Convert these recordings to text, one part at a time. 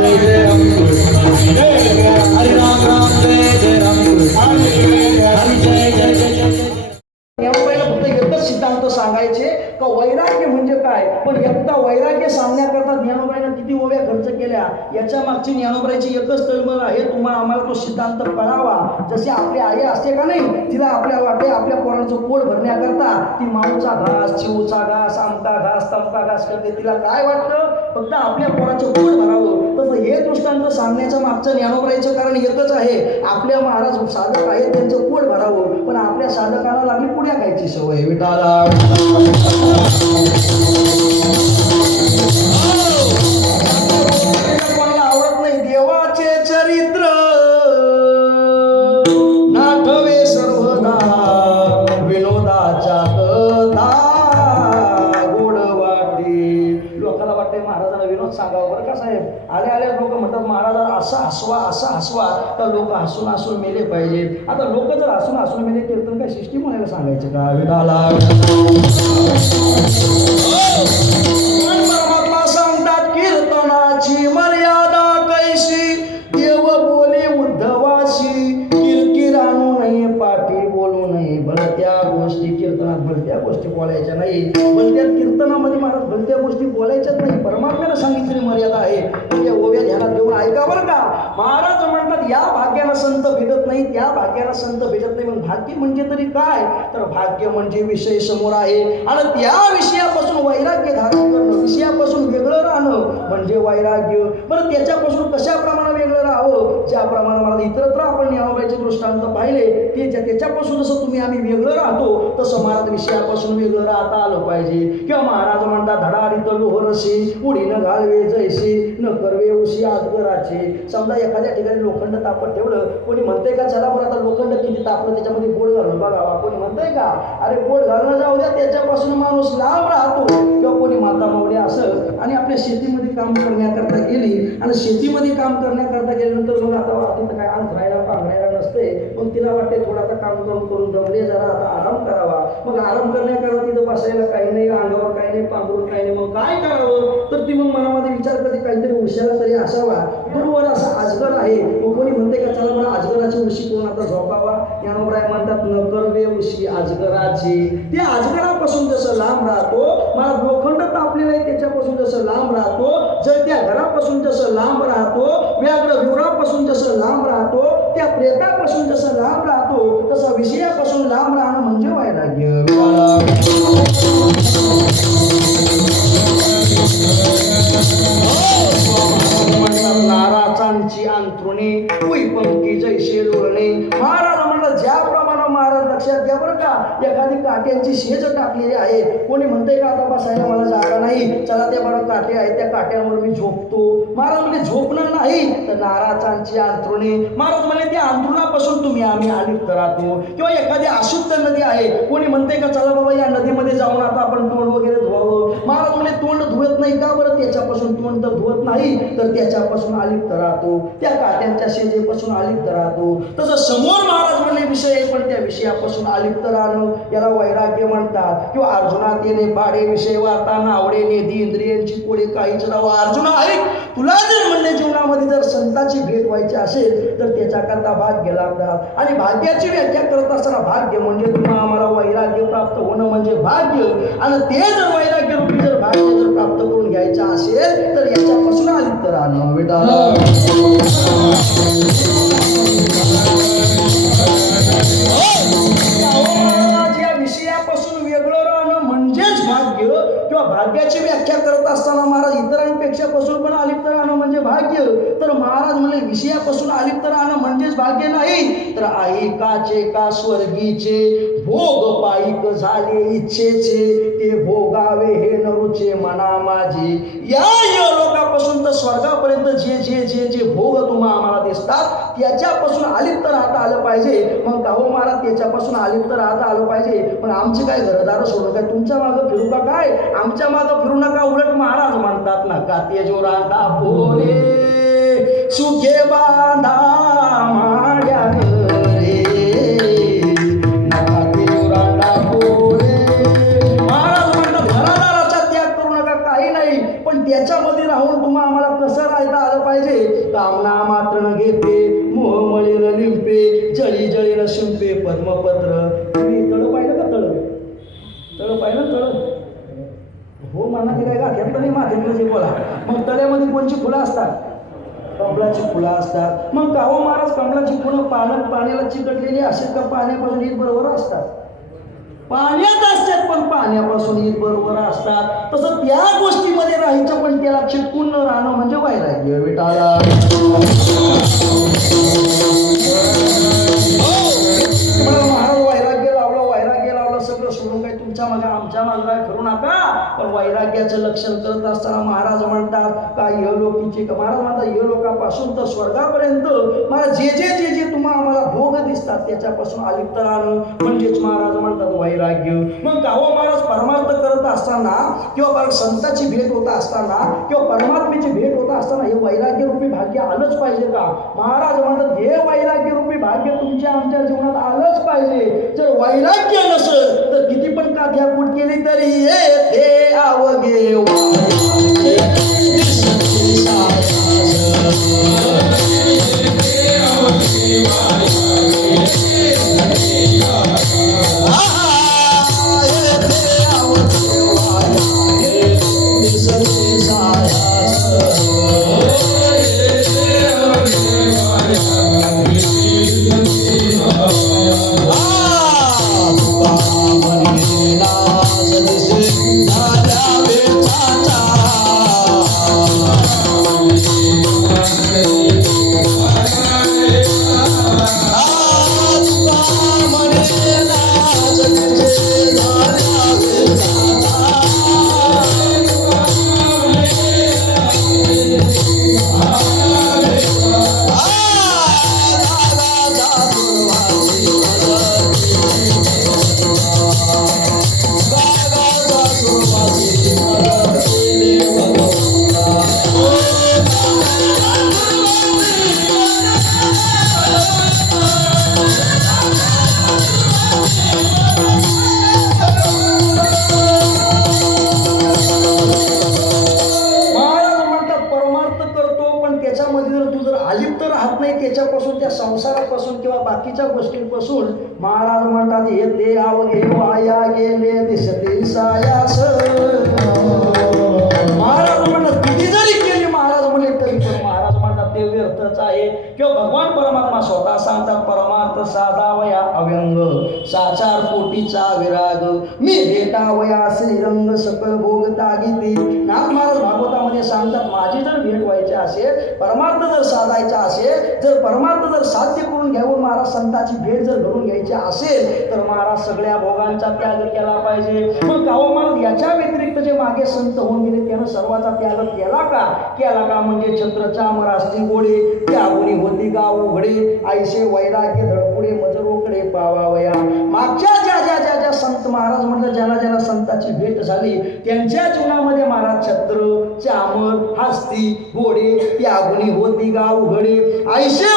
जय जय याच्या मागची ज्ञानोबराची एकच तळमळ आहे. तुम्हाला आम्हाला तो सिद्धांत कळावा. जशी आपली आई असते का नाही तिला आपल्या वाटे आपल्या पोरांचं पोट भरण्याकरता ती माऊचा घास चिवचा घास आमका घास तमका घास करते. तिला काय वाटतं? फक्त आपल्या पोराचं पोट भरावं. तसं हे दृष्टांत सांगण्याचं मागचं ज्ञानोबाईचं कारण एकच आहे. आपल्या महाराज साधक आहेत त्यांचं पोट भरावं. पण आपल्या साधकाला लागली पुड्या खायची सवय. विटाला हसवा असा हसवा. तर लोक हसून हसून मेले पाहिजेत. आता लोक जर हसून हसून मेले कीर्तन काय सृष्टी म्हणायला सांगायचं का? विडाला त्या भलत्या गोष्टी कीर्तनात भलत्या गोष्टी बोलायच्या नाही. भलत्या कीर्तनामध्ये महाराज भलत्या गोष्टी बोलायच्याच नाही. परमात्म्याला सांगितलेली मर्यादा आहे. म्हणजे ओव्या ध्यानात घेऊन ऐका बरं का. महाराज म्हणतात या भाग्याला संत भेटत नाही त्या भाग्याला संत भेटत नाही. पण भाग्य म्हणजे तरी काय? तर भाग्य म्हणजे विषय समोर आहे. आणि त्या विषयापासून वैराग्य धारण करणं विषयापासून म्हणजे वैराग्य. बरं त्याच्यापासून कशाप्रमाणे वेगळं राहावं? ज्याप्रमाणे मला इतरत्र आपण न्यावाबाईचे दृष्टांत पाहिले ते त्याच्यापासून जसं तुम्ही आम्ही वेगळं राहतो तसं महाराज विषयापासून वेगळं राहता आलं पाहिजे. किंवा महाराज म्हणतात धडाडीत उडी उडीनं घालवे जैसी न करवे उशी आजगराचे समजा एखाद्या ठिकाणी लोखंड तापत ठेवलं कोणी म्हणतंय का चला बरं आता लोखंड किती तापलं त्याच्यामध्ये गोड घालून बघावा. कोणी म्हणतंय का अरे गोड घालणं जाऊ द्या त्याच्यापासून माणूस लांब राहतो. किंवा कोणी माता मावली असं आणि आपल्या शेतीमध्ये काम करण्याकरता गेली आणि शेतीमध्ये काम करण्याकरता गेल्यानंतर मग आता तिथं काय अंतरायला पांघरायला नसते. मग तिला वाटते थोडासा काम करून करून जमले जरा आता आराम करावा. मग आराम करण्याकरता तिथं बसायला काही नाही अंगावर काही नाही पांघरून काही नाही. मग काय करावं? तर ती मग मनामध्ये विचार करते काहीतरी उशाला तरी असावा. दूरवर असा आजगर आहे. मग कोणी म्हणते का चला मला आजगराची उशी करून आता झोपावा? ज्ञानोबराय म्हणतात न करवे उशी आजगराची त्या आजगरापासून जसं लांब राहतो मला लोखंड तापलेलं त्याच्यापासून जसं लांब राहतो जर त्या घरापासून जसं लांब राहतो व्याघ्र विवरापासून जसं लांब राहतो त्या प्रेतापासून जसं लांब राहतो तसं विषयापासून लांब राहणं म्हणजे वैराग्य. म्हणतात नाराचांची अंथरुणे उई पंक्ती जैसे लोळणे. महाराज म्हणलं ज्याप्रमाणे महाराज लक्षात घ्या बरं का. एखादी काट्यांची शेज टाकलेली आहे. कोणी म्हणते का आता बसायला मला जागा नाही. चला त्या बरं काटे आहेत. त्या काट्यांवर मी झोपतो. महाराज म्हणजे झोपणार नाही. तर नाराजांची अंथरुणे महाराज म्हणे त्या अंथरुणापासून तुम्ही आम्ही अलिप्त राहतो किंवा एखादी अशुद्ध नदी आहे. कोणी म्हणते का चला बाबा या नदीमध्ये जाऊन आता आपण तोंड वगैरे धुवावं महाराज म्हणे तोंड धुवत नाही का बरं त्याच्यापासून धुवत नाही तर त्याच्यापासून अलिप्त राहतो. त्या काट्यांच्या शेजेपासून अलिप्त राहतो. तसं समोर महाराज म्हणले विषय पण त्या विषयापासून अलिप्त राहणं याला वैराग्य म्हणतात. किंवा अर्जुनात येणे बाडे विषय वार्ताना आवडे नेधी इंद्रियांची पुढे काहीच राहावं अर्जुना ऐक तुला जर म्हणणे जीवनामध्ये जर संतांची भेट व्हायची असेल तर त्याच्याकरता भाग्य लागतात आणि भाग्याची व्याख्या करत असताना भाग्य म्हणजे तुम्हाला आम्हाला वैराग्य प्राप्त होणं म्हणजे भाग्य. आणि ते जर वैराग्य रूपी जर भाग्य जर प्राप्त करून घ्यायचं असेल तर याच्यापासून आली तर बेटा महाराज म्हणले विषयापासून अलिप्त राहणं म्हणजेच भाग्य नाही. तर ऐकाचे का स्वर्गीचे? भोग पाईक झाले इच्छेचे. ते भोगावे हे नरुचे मना माझे. या लोकापासून तर स्वर्गापर्यंत जे जे जे जे भोग तुम्हा आम्हाला दिसतात त्याच्यापासून अलिप्त राहता आलं पाहिजे. मग गाहो महाराज त्याच्यापासून अलिप्त राहता आलं पाहिजे. पण आमचे काय घरदार सोडून काय तुमच्या मागं फिरू का काय? आमच्या मागं फिरू नका उलट महाराज म्हणतात ना का ते जो रांडा सुखे बांधा माड्या रे नका करू नका काही नाही. पण त्याच्यामध्ये राहून तुम्हा आम्हाला कसं राहता आलं पाहिजे? कामना मात्र न घेते मोह मळील लिंपे जळी जळील शिंपे पद्मपत्र. तुम्ही तळ पाहिलं का तळ? तळ पाहिलं तळ? हो म्हणा ते काय गाठ्यातलं नाही माथ्यातलं बोला. मग तळ्यामध्ये कोणची फुलं असतात? कमळाची फुलं असतात. मग काहो महाराज कमळाची फुलं पाण्यात पाण्याला चिकटलेली असेल का? पाण्यापासून ईद बरोबर असतात. पाण्यात असतात पण पाण्यापासून ईद बरोबर असतात. तसं त्या गोष्टीमध्ये राहायचं पण त्याला चिटकून न राहणं म्हणजे वैराग्य विटाला त्याचं लक्षण करत असताना महाराज म्हणतात का यलोकीचे का? महाराज म्हणतात यलोकापासून तर स्वर्गापर्यंत महाराज जे जे जे जे तुम्हा आम्हाला भोग दिसतात त्याच्यापासून अलिप्त राहणं म्हणजेच महाराज म्हणतात वैराग्य. मग गावा हो महाराज परमार्थ करत असताना किंवा बरं संताची भेट होत असताना किंवा परमात्मेची भेट होत असताना हे वैराग्य रूपी भाग्य आलंच पाहिजे का? महाराज म्हणतात हे वैराग्य रूपी भाग्य तुमच्या आमच्या जीवनात आलंच पाहिजे. जर वैराग्य नसेल तर किती पण काठ्या केली तरी हे अवघे वैराग्य. जर तू जर अलिप्त राहत नाही त्याच्यापासून त्या संसारापासून किंवा बाकीच्या गोष्टींपासून महाराज म्हणतात हे ते अवघे वाया गेले दिसते सायास महाराज म्हणतात किती जरी केली महाराज म्हणले तरी पण. महाराज म्हणतात ते व्यर्थच आहे. किंवा भगवान परमात्मा स्वतः सांगतात परमार्थ साधावया अव्यंग साचार कोटीचा विराग मी भेटावया श्रीरंग सकल भोग तागिते. नाथ महाराज भागवतामध्ये सांगतात माझी जर भेट व्हायची असेल परमार्थ जर साधायचा असेल जर परमार्थ जर साध्य करून घ्यावून महाराज संताची भेट जर घडून घ्यायची असेल तर महाराज सगळ्या भोगांचा त्याग केला पाहिजे. मग गावा महाराज याच्या व्यतिरिक्त जे मागे संत होऊन गेले त्यानं सर्वाचा त्याग केला का? केला का म्हणजे छत्रचा चामर असती गोडे त्या गुणी होती गाव उघडे आईसे वैराग्य धडपुडे मजरोकडे पावावया. मागच्या ज्या ज्या ज्या संत महाराज म्हटलं ज्यांना ज्याला संताची भेट झाली त्यांच्या जीवनामध्ये महाराज छत्र चामर हस्ती घोडे या गुणी होती गाव उघडे आईसे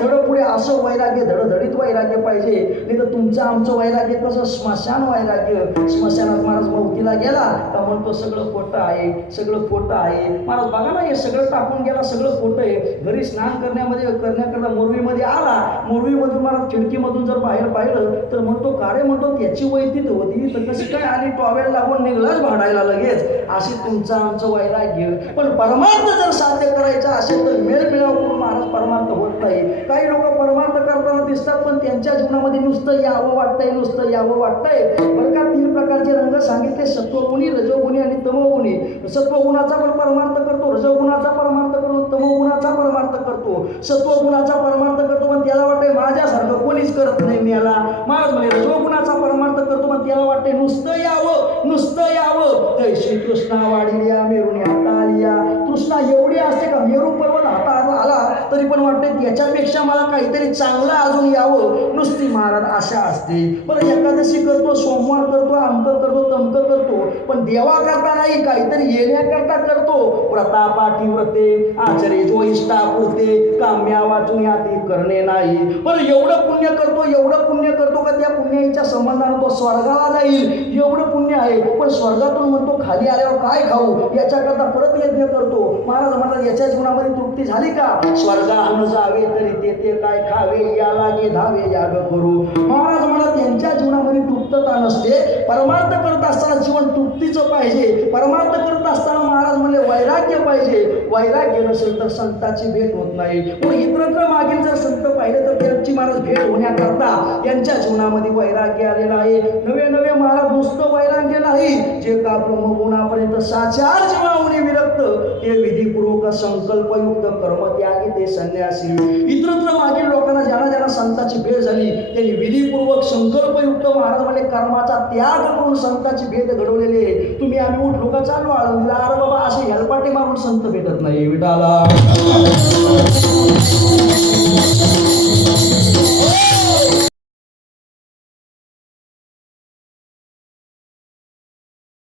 धड पुढे असं वैराग्य धडधडीत वैराग्य पाहिजे. नाही तर तुमचं आमचं वैराग्य कसं? स्मशान वैराग्य. स्मशानात महाराज मौतीला गेला का म्हणतो सगळं खोटं आहे सगळं खोटं आहे. महाराज बघा ना हे सगळं टाकून गेला सगळं खोटं आहे. घरी स्नान करण्यामध्ये करण्याकरता मोरवीमध्ये आला. मोरवीमधून महाराज खिडकीमधून जर बाहेर पाहिलं तर म्हणतो कारे म्हणतो त्याची वैतीत होती तर कशी काय आली टॉवेल लागून निघलाच भाडायला लगेच. अशी तुमचं आमचं वैराग्य. पण परमार्थ जर साध्य करायचा असेल तर मेळमेळाव करून महाराज परमार्थ होत नाही. काही लोक परमार्थ करताना दिसतात पण त्यांच्या जीवनामध्ये नुसतं यावं वाटतंय नुसतं यावं वाटतंय. बरं का तीन प्रकारचे रंग सांगितले सत्वगुणी रजोगुणी आणि तमोगुणी. सत्वगुणाचा पण परमार्थ करतो रजोगुणाचा परमार्थ करतो तमोगुणाचा परमार्थ करतो. सत्वगुणाचा परमार्थ करतो पण त्याला वाटतंय माझ्यासारखं कोणीच करत नाही मेला महाराज म्हणे रजोगुणाचा परमार्थ करतो पण त्याला वाटतंय नुसतं यावं नुसतं यावं. तर श्रीकृष्णा पण मला काहीतरी चांगलं अजून यावं. नुसती महाराज आशा असते. बरं एकादशी करतो सोमवार करतो अमकं करतो तमकं करतो. पण देवा करता नाही काहीतरी येण्याकरता करतो व्रता व्रते आचरे जो इष्टा पुरते काम्या वाचून याती करणे नाही. बरं एवढं पुण्य करतो एवढं पुण्य करतो का त्या पुण्याच्या संबंधानं तो स्वर्गाला जाईल? एवढं पुण्य आहे. पण स्वर्गातून म्हणतो खाली आल्यावर काय खाऊ? याच्याकरता परत यज्ञ करतो. महाराज म्हणतात याच्या जीवनामध्ये तृप्ती झाली का? स्वर्गान जावे तरी तेथे काय खावे या लागे धावे याग गुरु महाराज म्हणा त्यांच्या जीवनामध्ये तृप्तता नसते. परमार्थ करत असताना जीवन तृप्तीचं पाहिजे. परमार्थ करत असताना महाराज म्हणले वैराग्य पाहिजे. वैराग्य नसेल तर संताची भेट होत नाही. मग इतरत्र मागील जर संत पाहिले तर त्यांची महाराज भेट होण्याकरता त्यांच्या जीवनामध्ये वैराग्य आलेलं आहे. नवे नवे महाराज नुसतं वैराग्य नाही. जे का ब्रह्मगुणापर्यंत साचार जीवावणी विरक्त. विधीपूर्वक संकल्पयुक्त कर्म त्यागी ते संन्यासी. इतरत्र मागील लोकांना ज्यांना ज्यांना संताची भेट झाली त्यांनी विधीपूर्वक संकल्पयुक्त महाराज म्हणजे कर्माचा त्याग करून संताची भेट घडवलेली आहे. तुम्ही आम्ही उठलो का चालू आळंदीला अरे बाबा असे हेलपाटे मारून संत भेटत नाही. विटाला